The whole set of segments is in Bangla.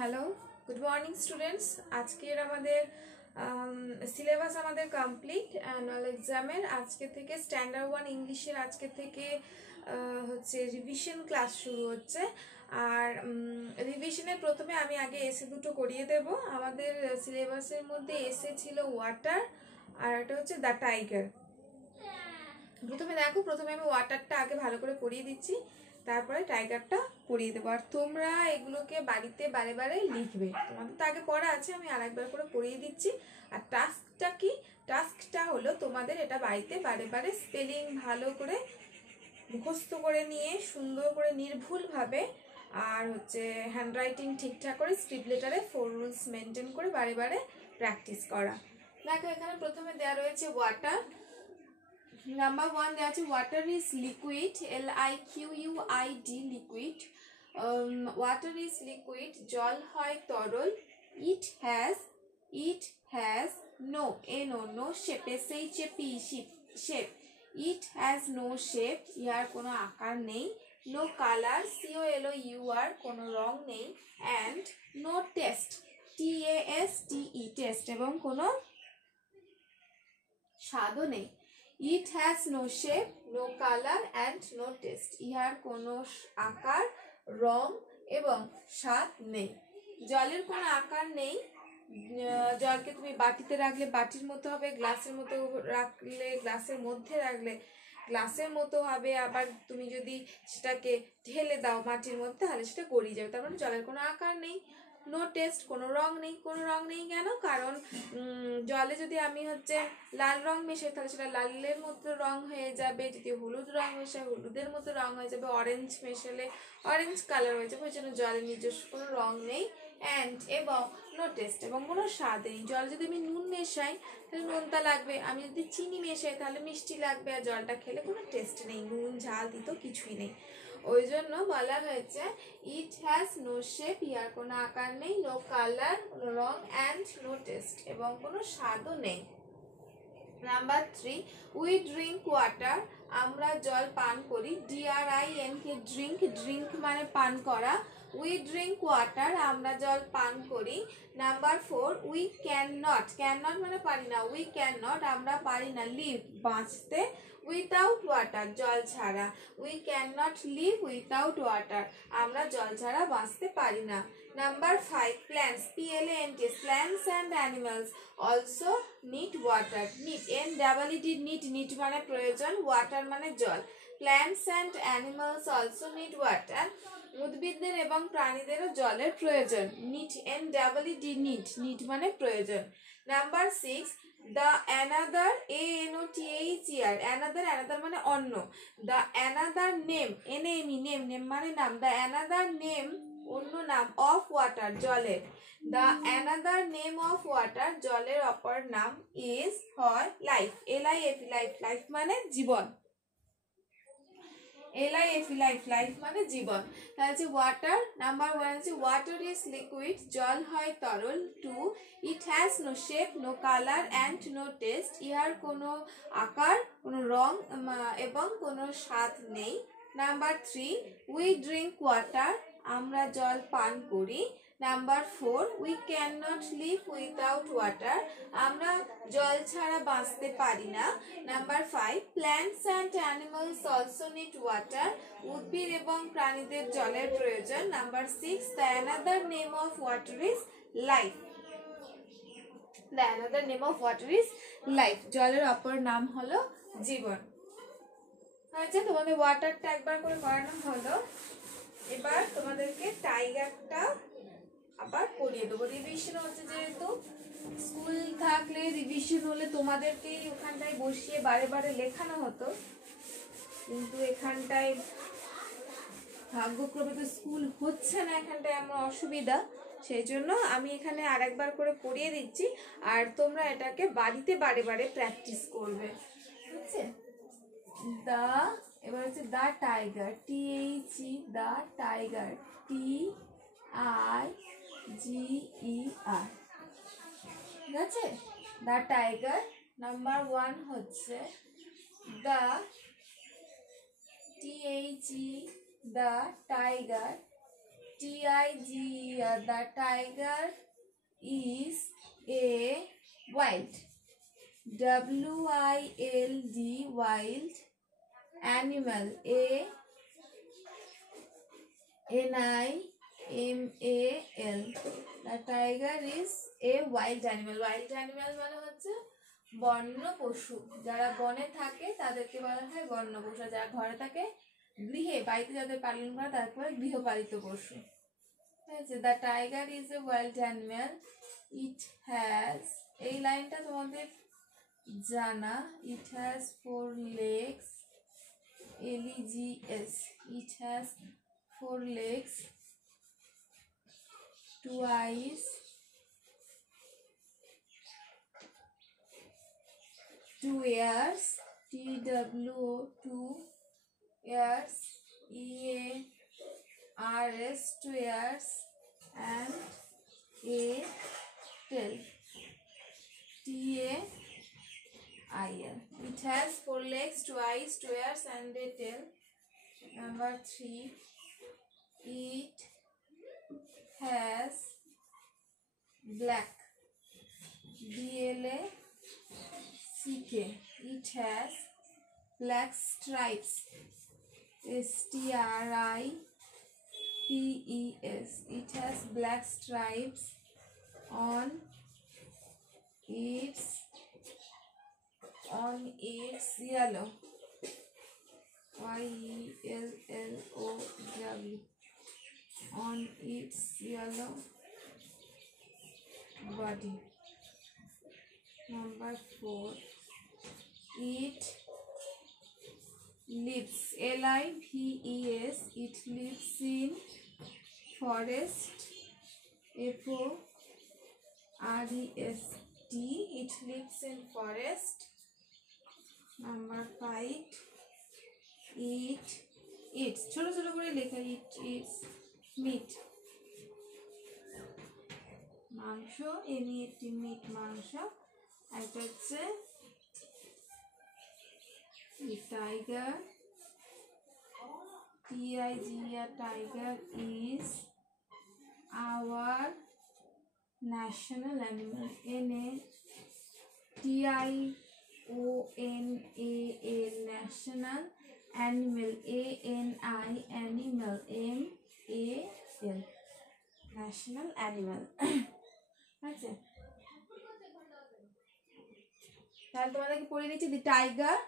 Hello, good morning students. আজকের আমাদের সিলেবাস আমাদের কমপ্লিট অ্যানুয়াল এক্সামের। আজকে থেকে স্ট্যান্ডার্ড 1 ইংলিশের আজকে থেকে হচ্ছে রিভিশন ক্লাস শুরু হচ্ছে। আর রিভিশনের প্রথমে আমি আগে এসে দুটো করিয়ে দেব। আমাদের সিলেবাসের মধ্যে এসে ছিল ওয়াটার আর একটা হচ্ছে দ্য টাইগার। প্রথমে আমি ওয়াটারটা আগে ভালো করে পড়িয়ে দিচ্ছি, তারপরে টাইগারটা পড়িয়ে দেবো। আর তোমরা এগুলোকে বাড়িতে বারে বারে লিখবে। তোমাদের তো আগে পড়া আছে, আমি আর একবার করে পড়িয়ে দিচ্ছি। আর টাস্কটা কি? টাস্কটা হলো তোমাদের এটা বাড়িতে বারে বারে স্পেলিং ভালো করে মুখস্থ করে নিয়ে সুন্দর করে নির্ভুলভাবে আর হচ্ছে হ্যান্ডরাইটিং ঠিকঠাক করে স্ক্রিপ্ট লেটারে 4 রুলস মেনটেন করে বারে বারে প্র্যাকটিস করা। দেখো এখানে প্রথমে দেওয়া রয়েছে ওয়াটার। নাম্বার 1 দেওয়া আছে water is liquid, LIQUID liquid. Water is liquid, জল হয় তরল। It has no shape, SHAP shape. It has no shape, ইহার কোনো আকার নেই। নো কালার, COLOUR কোনো রং নেই। And no taste, TASTE taste এবং কোনো স্বাদও নেই। It has no shape, no color and no taste. ইহার কোনো আকার, রং এবং স্বাদ নেই। জলের কোনো আকার নেই। জলকে তুমি বাটিতে রাখলে বাটির মতো হবে, গ্লাসের মতো রাখলে গ্লাসের মধ্যে রাখলে গ্লাসের মতো হবে। আবার তুমি যদি সেটাকে ঢেলে দাও মাটির মধ্যে তাহলে সেটা গড়িয়ে যাবে। তার মানে জলের কোনো আকার নেই। নো টেস্ট, কোনো রং নেই। কোনো রং নেই কেন? কারণ জলে যদি আমি হচ্ছে লাল রং মেশাই তাহলে সেটা লালের মতো রং হয়ে যাবে। যদি হলুদ রং মেশাই হলুদের মতো রং হয়ে যাবে। অরেঞ্জ মেশালে অরেঞ্জ কালার হয়ে যাবে। ওই জন্য জলের নিজস্ব কোনো রং নেই। এবং নো টেস্ট এবং কোনো স্বাদ নেই। জল যদি আমি নুন মেশাই তাহলে নোনতা লাগবে, আমি যদি চিনি মেশাই তাহলে মিষ্টি লাগবে। আর জলটা খেলে কোনো টেস্ট নেই, নুন ঝাল দিতেও কিছুই নেই। ওই জন্য বলা হয়েছে ইট হ্যাজ নো শেপ, ইহার কোনো আকার নেই। নো কালার, কোনো রং। অ্যান্ড নো টেস্ট এবং কোনো স্বাদও নেই। নাম্বার 3 উই ড্রিঙ্ক ওয়াটার, আমরা জল পান করি। DRINK ড্রিঙ্ক মানে পান করা। উই ড্রিঙ্ক ওয়াটার, আমরা জল পান করি। নাম্বার 4 উই ক্যান নট মানে পারি না। উই ক্যান নট আমরা পারি না লিভ বাঁচতে উইথাউট ওয়াটার জল ছাড়া। We can not live without water আমরা জল ছাড়া বাঁচতে পারি না। Number 5 plants, PLANT plants and animals also need water. Need মানে প্রয়োজন, ওয়াটার মানে জল। Plants and animals also need water, উদ্ভিদদের এবং প্রাণীদেরও জলের প্রয়োজন। নিড মানে প্রয়োজন। নাম্বার 6 দ্য অ্যানাদার, অ্যানাদার মানে অন্য। দ্য অ্যানাদার নেম, নেম মানে নাম। দ্য অ্যানাদার নেম অন্য নাম অফ ওয়াটার জলের। The another name of water জলের অপর নাম ইজ হয় লাইফ, লাইফ মানে জীবন। লাইফ মানে জীবন। তাহলে হচ্ছে ওয়াটার। নাম্বার 1 হচ্ছে ওয়াটার ইজ লিকুইড, জল হয় তরল। 2 it has no shape, no colour and no taste, ইহার কোনো আকার, কোনো রং এবং কোনো স্বাদ নেই। নাম্বার 3 উই ড্রিঙ্ক ওয়াটার, আমরা জল পান করি। Number 4 we can not live without water, আমরা জল ছাড়া বাঁচতে পারি না। Number 5 plants and animals also need water, উদ্ভিদ এবং প্রাণীদের জলের প্রয়োজন। Number 6 the another name of water is life, the another name of water is life জলের অপর নাম হলো জীবন। আচ্ছা, তোমাদের ওয়াটারটা একবার করে করানো হলো। এবার তোমাদেরকে টাইগারটা আবার পড়িয়ে দেবো। রিভিশন হচ্ছে, যেহেতু স্কুল থাকলে রিভিশন হলে তোমাদেরকেই ওখানটায় বসিয়ে বারে বারে লেখানো হতো, কিন্তু এখানটায় ভাগ্যক্রমে তো স্কুল হচ্ছে না, এখানটায় আমার অসুবিধা। সেই জন্য আমি এখানে আর একবার করে পড়িয়ে দিচ্ছি, আর তোমরা এটাকে বাড়িতে বারে বারে প্র্যাকটিস করবে, বুঝছে? এবার হচ্ছে the tiger, THE the tiger, TIGER, ঠিক আছে? The tiger. নাম্বার 1 হচ্ছে the, THE the tiger, Tiger. The tiger is a wild. WILD, wild animal. ANIMAL. The tiger is a wild animal. Wild animal মানে হচ্ছে বন্য পশু। যারা বনে থাকে তাদেরকে বলা হয় বন্য পশু। যারা ঘরে থাকে, গৃহে বাড়িতে যাদের পালন করা তারপরে গৃহপালিত পশু। ঠিক আছে। The tiger is a wild animal. It has, এই লাইনটা তোমাদের জানা। It has 4 legs. LEGS. It has 4 legs, 2 eyes, 2 ears. TWO, 2 ears. EARS, 2 ears, and a tail. TAIL. It has 4 legs, 2 eyes, 2 ears, and a tail. Number 3. It has black. BLACK. It has black stripes. STRIPES. It has black stripes on its yellow. YELLOW. On its yellow body. Number 4. It lives. LIVES. It lives in forest. FOREST. It lives in forest. Number 5. It eats. ছোট ছোট করে লেখা। It eats meat. মাংস। MEAT, meat, মাংস। একটা হচ্ছে tiger. TIGER. Tiger is our national animal. NATIONAL. National animal. ANI animal. MAL. national animal. আচ্ছা, তাহলে তোমাদেরকে পড়ে দিচ্ছি। দি টাইগার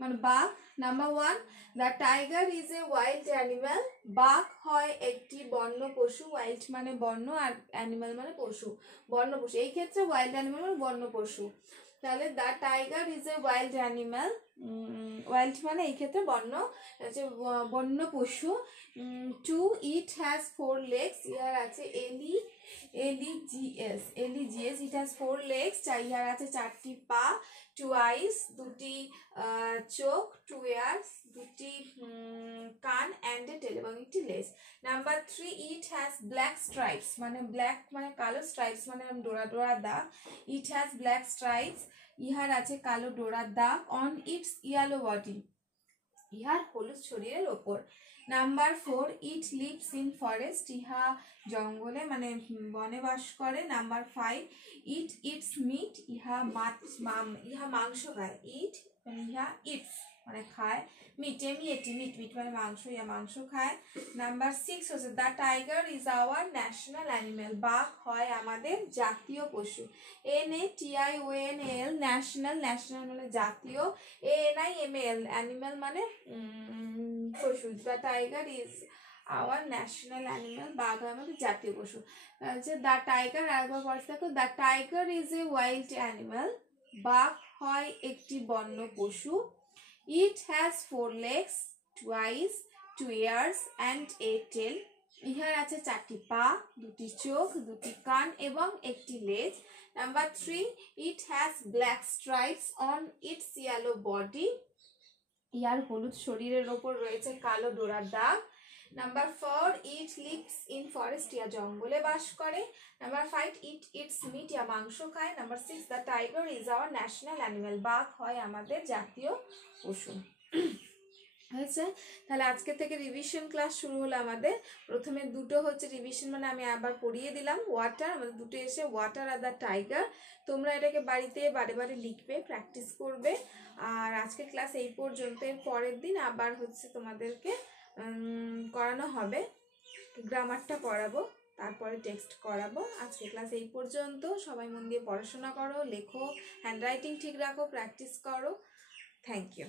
মানে বাঘ। Number 1, the tiger is a wild animal. বাঘ হয় একটি বন্য পশু। ওয়াইল্ড মানে বন্য, আর অ্যানিম্যাল মানে পশু, বন্য পশু। এই ক্ষেত্রে ওয়াইল্ড অ্যানিম্যাল মানে বন্য পশু। তাহলে the tiger is a wild animal. Wild মানে এই ক্ষেত্রে বন্য, হচ্ছে বন্য পশু। 2, ইট হ্যাজ 4 legs. ইয়ার আছে LEGS. It has 4 legs. ইহার আছে 4টি পা, 2 eyes, 2টি চোখ, 2 ears, 2টি কান, and a tail, এবং একটি লেজ। Number 3, it has black stripes. মানে ব্ল্যাক মানে কালো, স্ট্রাইপস মানে ডোরা ডোরা দাগ। It has black stripes. ইহার আছে কালো ডোরার দাগ। On its yellow body. ইহার হলুদ শরীরের ওপর। Number 4, it lives in forest. ইহা জঙ্গলে মানে বনে বাস করে। Number 5, it eats meat. ইহা মাংস খায়। ইহা ইটস মানে খায়। মিট মিট মানে মাংস, ইহা মাংস খায়। নাম্বার 6 হচ্ছে the tiger is our national animal. বাঘ হয় আমাদের জাতীয় পশু। NATIONAL ন্যাশনাল মানে জাতীয়। ANIMAL অ্যানিমেল মানে পশু। The tiger is our national animal. বাঘ হয় আমাদের জাতীয় পশু। দ্য টাইগার, একবার পরে দেখো, the tiger is a wild animal. বাঘ হয় একটি বন্য পশু। It has 4 legs, 2 eyes, 2 ears, and a tail. ইহার আছে 4টি পা, 2টি চোখ, 2টি কান, এবং একটি লেজ। Number 3, it has black stripes on its yellow body. ইহার হলুদ শরীরের ওপর রয়েছে কালো ডোরার দাগ। Number 4, it lives in forest. ইয়া জঙ্গলে বাস করে। Number 5, it eats meat. ইয়া মাংস খায়। Number 6, the tiger is our national animal. বাঘ হয় আমাদের জাতীয় পশু। হয়েছে? তাহলে আজকে থেকে রিভিশন ক্লাস শুরু হলো আমাদের। প্রথমে দুটো হচ্ছে রিভিশন, মানে আমি আবার পড়িয়ে দিলাম ওয়াটার, আমাদের দুটো এসে ওয়াটার আর দ্য টাইগার। তোমরা এটাকে বাড়িতে বারে বারে লিখবে, প্র্যাকটিস করবে। আর আজকে ক্লাস এই পর্যন্ত। এর পরের দিন আবার হচ্ছে তোমাদেরকে করানো হবে, গ্রামারটা করাবো, তারপরে টেক্সট করাবো। আজকে ক্লাস এই পর্যন্ত। সবাই মন দিয়ে পড়াশোনা করো, লেখো, হ্যান্ডরাইটিং ঠিক রাখো, প্র্যাকটিস করো। Thank you.